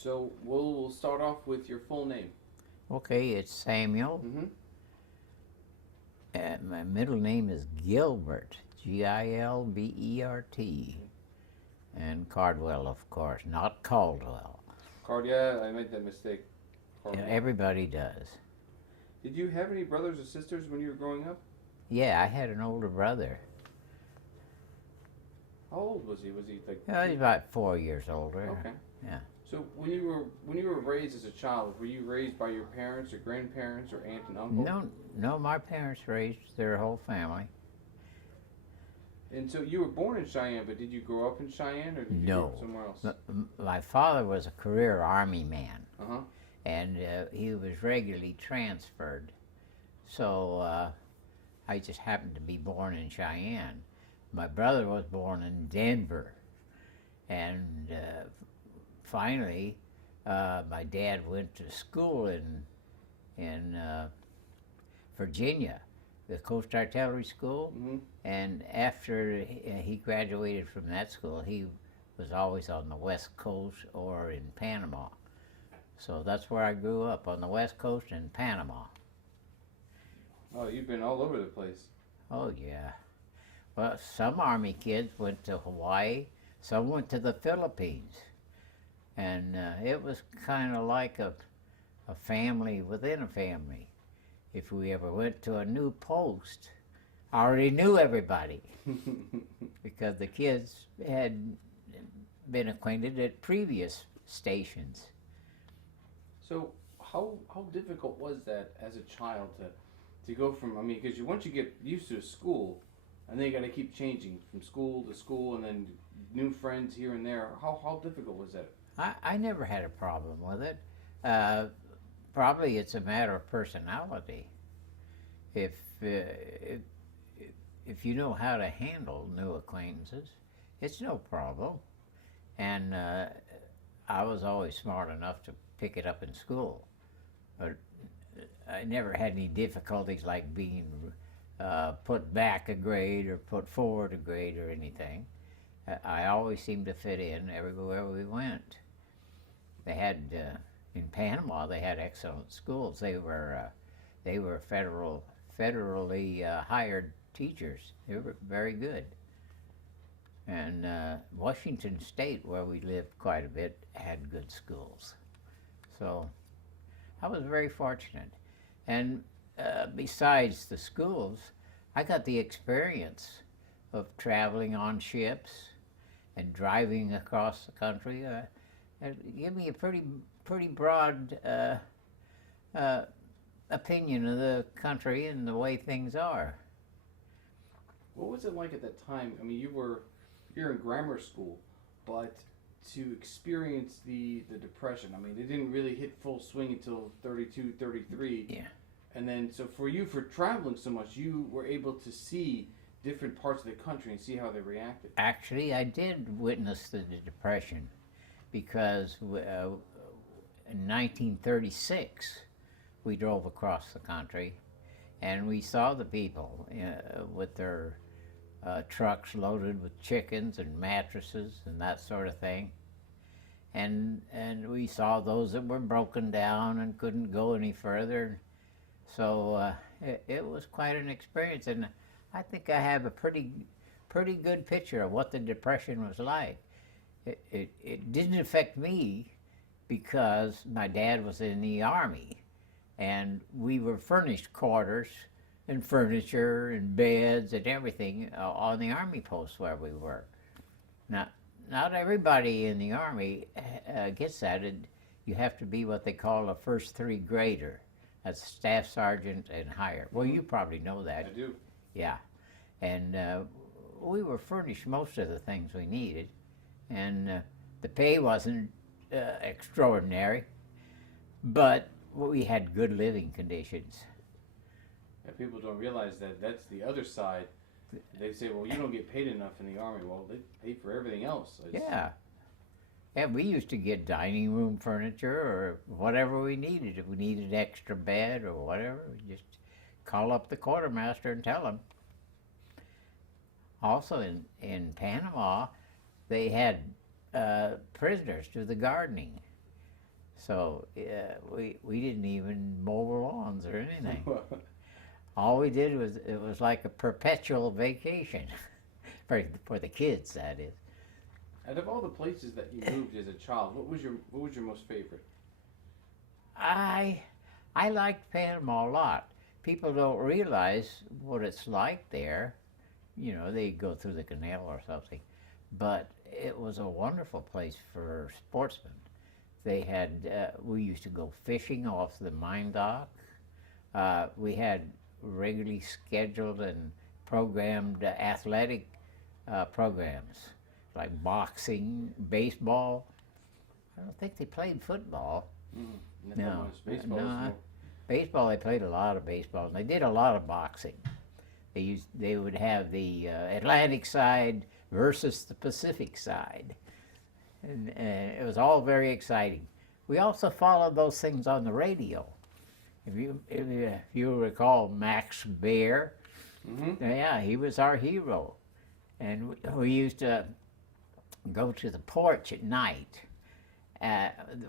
So we'll start off with your full name. Okay, it's Samuel. Mm-hmm. My middle name is Gilbert, Gilbert, and Cardwell, of course, not Caldwell. Yeah, I made that mistake. Yeah, Cardwell. everybody does. Did you have any brothers or sisters when you were growing up? Yeah, I had an older brother. How old was he? Was he like He's about 4 years older. Okay. Yeah. So when you were raised as a child, were you raised by your parents or grandparents or aunt and uncle? No, no, my parents raised their whole family. And so you were born in Cheyenne, but did you grow up in Cheyenne or did you grow No. up somewhere else? My father was a career Army man, Uh-huh. and he was regularly transferred. So I just happened to be born in Cheyenne. My brother was born in Denver, and finally, my dad went to school in Virginia, the Coast Artillery School, Mm-hmm. and after he graduated from that school, he was always on the West Coast or in Panama. So that's where I grew up, on the West Coast in Panama. Oh, you've been all over the place. Oh, yeah. Well, some Army kids went to Hawaii, some went to the Philippines. And it was kind of like a family within a family. If we ever went to a new post, I already knew everybody because the kids had been acquainted at previous stations. So how difficult was that as a child to go from, I mean, because once you get used to a school, and then you got to keep changing from school to school, and then new friends here and there. How difficult was that? I never had a problem with it. Probably it's a matter of personality. If, uh, if you know how to handle new acquaintances, it's no problem. And I was always smart enough to pick it up in school. But I never had any difficulties like being put back a grade or put forward a grade or anything. I always seemed to fit in everywhere we went. They had in Panama. They had excellent schools. They were federally hired teachers. They were very good. And Washington State, where we lived quite a bit, had good schools. So I was very fortunate. And besides the schools, I got the experience of traveling on ships and driving across the country. It gave me a pretty broad opinion of the country and the way things are. What was it like at that time? I mean, you're in grammar school, but to experience the depression, I mean, it didn't really hit full swing until 32, 33. Yeah. And then, so for you, for traveling so much, you were able to see different parts of the country and see how they reacted. Actually, I did witness the Depression because in 1936 we drove across the country and we saw the people with their trucks loaded with chickens and mattresses and that sort of thing. And we saw those that were broken down and couldn't go any further. So it was quite an experience, and I think I have a pretty good picture of what the Depression was like. It didn't affect me because my dad was in the Army, and we were furnished quarters and furniture and beds and everything on the Army post where we were. Now, not everybody in the Army gets that. You have to be what they call a first three grader. That's staff sergeant and higher. Well, you probably know that. I do. Yeah. And we were furnished most of the things we needed. And the pay wasn't extraordinary, but we had good living conditions. Yeah, people don't realize that that's the other side. They say, well, you don't get paid enough in the Army. Well, they pay for everything else. Yeah. Yeah, we used to get dining room furniture or whatever we needed. If we needed extra bed or whatever, we just call up the quartermaster and tell him. Also in Panama, they had prisoners do the gardening. So we didn't even mow the lawns or anything. All we did was, it was like a perpetual vacation for the kids, that is. Out of all the places that you moved as a child, what was your most favorite? I liked Panama a lot. People don't realize what it's like there. You know, they go through the canal or something, but it was a wonderful place for sportsmen. They had we used to go fishing off the mine dock. We had regularly scheduled and programmed athletic programs like boxing, baseball. I don't think they played football. No, Baseball. no. Baseball, they played a lot of baseball, and they did a lot of boxing. They would have the Atlantic side versus the Pacific side, and it was all very exciting. We also followed those things on the radio. If you recall Max Baer, yeah, he was our hero, and we used to go to the porch at night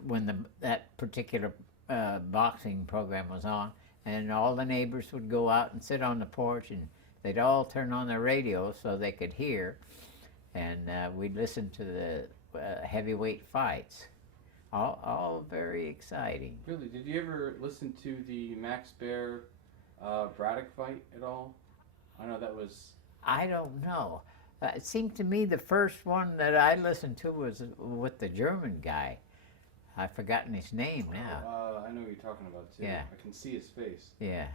when that particular boxing program was on, and all the neighbors would go out and sit on the porch, and they'd all turn on their radio so they could hear, and we'd listen to the heavyweight fights. All very exciting. Really? Did you ever listen to the Max Baer Braddock fight at all? I know that was. I don't know. It seemed to me the first one that I listened to was with the German guy. I've forgotten his name now. I know what you're talking about too. Yeah. I can see his face. Yeah.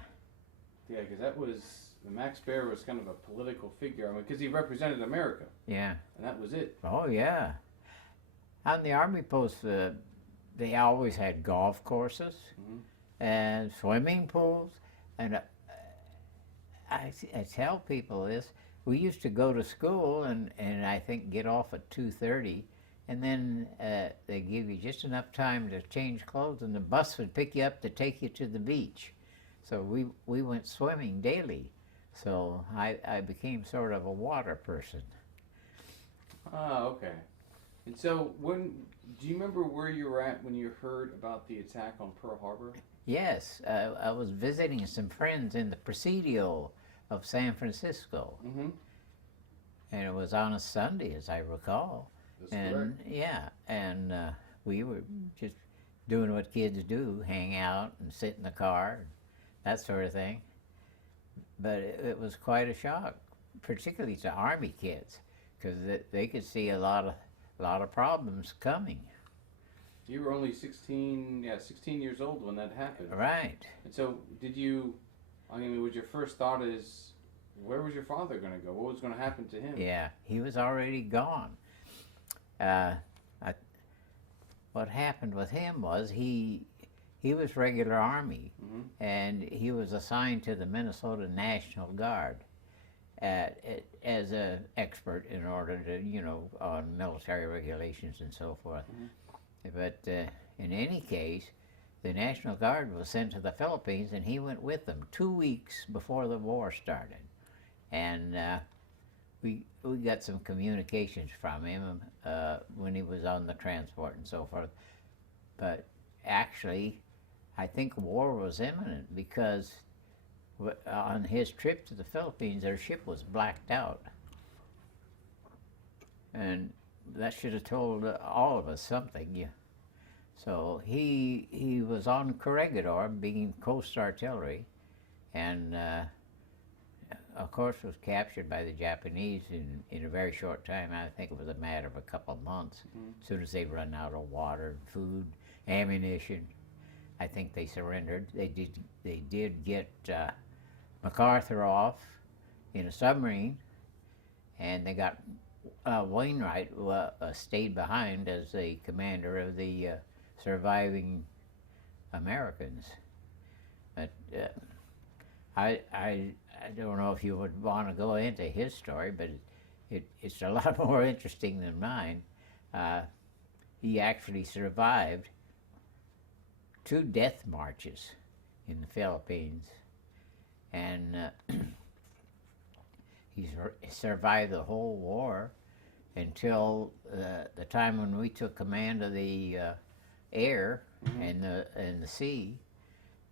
Yeah, because that was Max Baer was kind of a political figure. I mean, because he represented America. Yeah. And that was it. Oh yeah. On the army post, they always had golf courses and swimming pools, and I tell people this. We used to go to school and I think get off at 2:30, and then they give you just enough time to change clothes, and the bus would pick you up to take you to the beach. So we went swimming daily. So I became sort of a water person. Ah, okay. And so, do you remember where you were at when you heard about the attack on Pearl Harbor? Yes, I was visiting some friends in the Presidio of San Francisco, and it was on a Sunday, as I recall. That's correct. Yeah, and we were just doing what kids do, hang out and sit in the car, that sort of thing. But it was quite a shock, particularly to Army kids, because they could see a lot of problems coming. You were only 16 years old when that happened. Right. And so, was your first thought is, where was your father going to go? What was going to happen to him? Yeah, he was already gone. What happened with him was he was regular Army, and he was assigned to the Minnesota National Guard as an expert in order to, on military regulations and so forth. But in any case, the National Guard was sent to the Philippines, and he went with them 2 weeks before the war started. And we got some communications from him when he was on the transport and so forth. But actually, I think war was imminent, because on his trip to the Philippines, their ship was blacked out. And that should have told all of us something. So he was on Corregidor, being Coast Artillery, and of course was captured by the Japanese in a very short time. I think it was a matter of a couple of months. As soon as they run out of water, food, ammunition, I think they surrendered. They did get MacArthur off in a submarine, and they got Wainwright stayed behind as the commander of the surviving Americans. But I don't know if you would want to go into his story, but it's a lot more interesting than mine. He actually survived 2 death marches in the Philippines, and he survived the whole war until the time when we took command of the air Mhm. and the sea,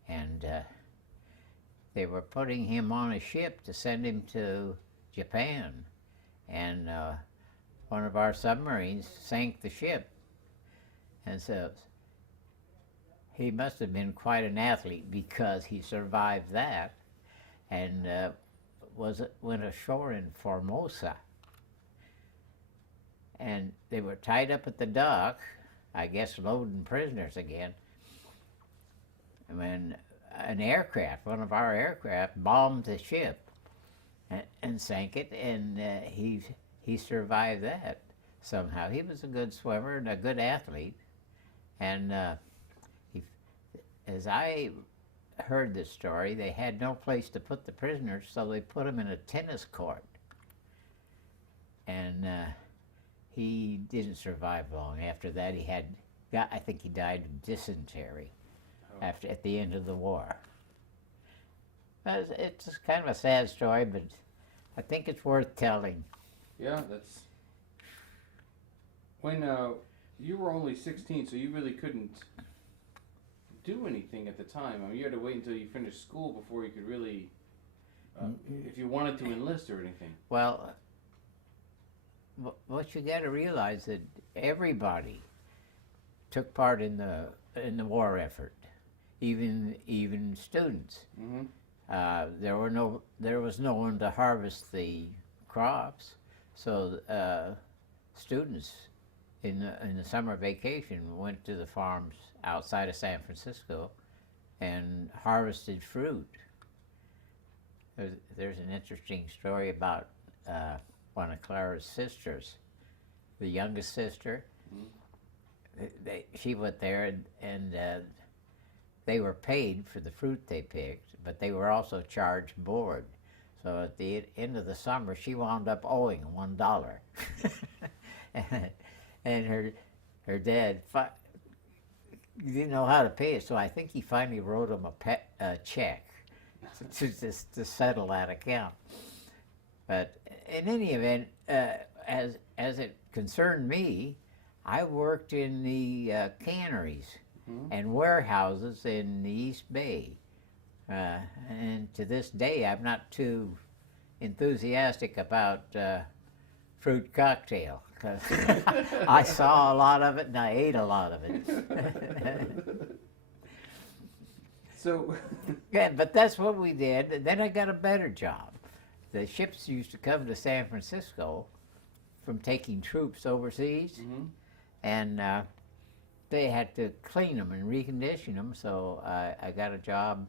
and they were putting him on a ship to send him to Japan, and one of our submarines sank the ship, and so he must have been quite an athlete because he survived that, and went ashore in Formosa, and they were tied up at the dock, I guess loading prisoners again, when an aircraft, one of our aircraft, bombed the ship and sank it, and he survived that somehow. He was a good swimmer and a good athlete, and as I heard this story, they had no place to put the prisoners, so they put him in a tennis court, and he didn't survive long. After that, I think he died of dysentery at the end of the war. It's kind of a sad story, but I think it's worth telling. Yeah, that's when you were only 16, so you really couldn't do anything at the time. I mean, you had to wait until you finished school before you could really, if you wanted to enlist or anything. Well, what you got to realize that everybody took part in the war effort, even students. Mm-hmm. There was no one to harvest the crops, so students in the summer vacation went to the farms outside of San Francisco and harvested fruit. There's an interesting story about one of Clara's sisters, the youngest sister. Mm-hmm. She went there and they were paid for the fruit they picked, but they were also charged board. So at the end of the summer, she wound up owing $1. and her dad didn't know how to pay it, so I think he finally wrote him a check to settle that account. But in any event, as it concerned me, I worked in the canneries and warehouses in the East Bay. And to this day, I'm not too enthusiastic about fruit cocktail, because I saw a lot of it and I ate a lot of it. So, yeah, but that's what we did. And then I got a better job. The ships used to come to San Francisco from taking troops overseas, and they had to clean them and recondition them. So I got a job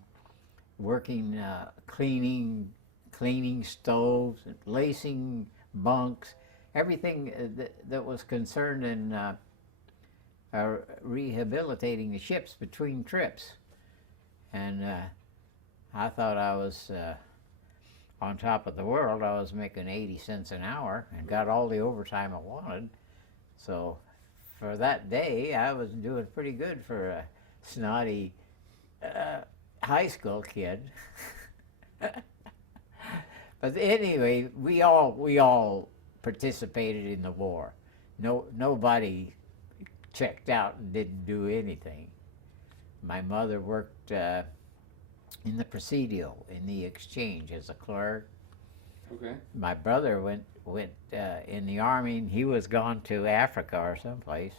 working, cleaning stoves, lacing bunks, everything that was concerned in rehabilitating the ships between trips. And I thought I was on top of the world. I was making 80 cents an hour and got all the overtime I wanted. So for that day, I was doing pretty good for a snotty high school kid. But anyway, we all participated in the war. Nobody checked out and didn't do anything. My mother worked in the Presidio, in the exchange as a clerk. okay. My brother went in the army, and he was gone to Africa or someplace.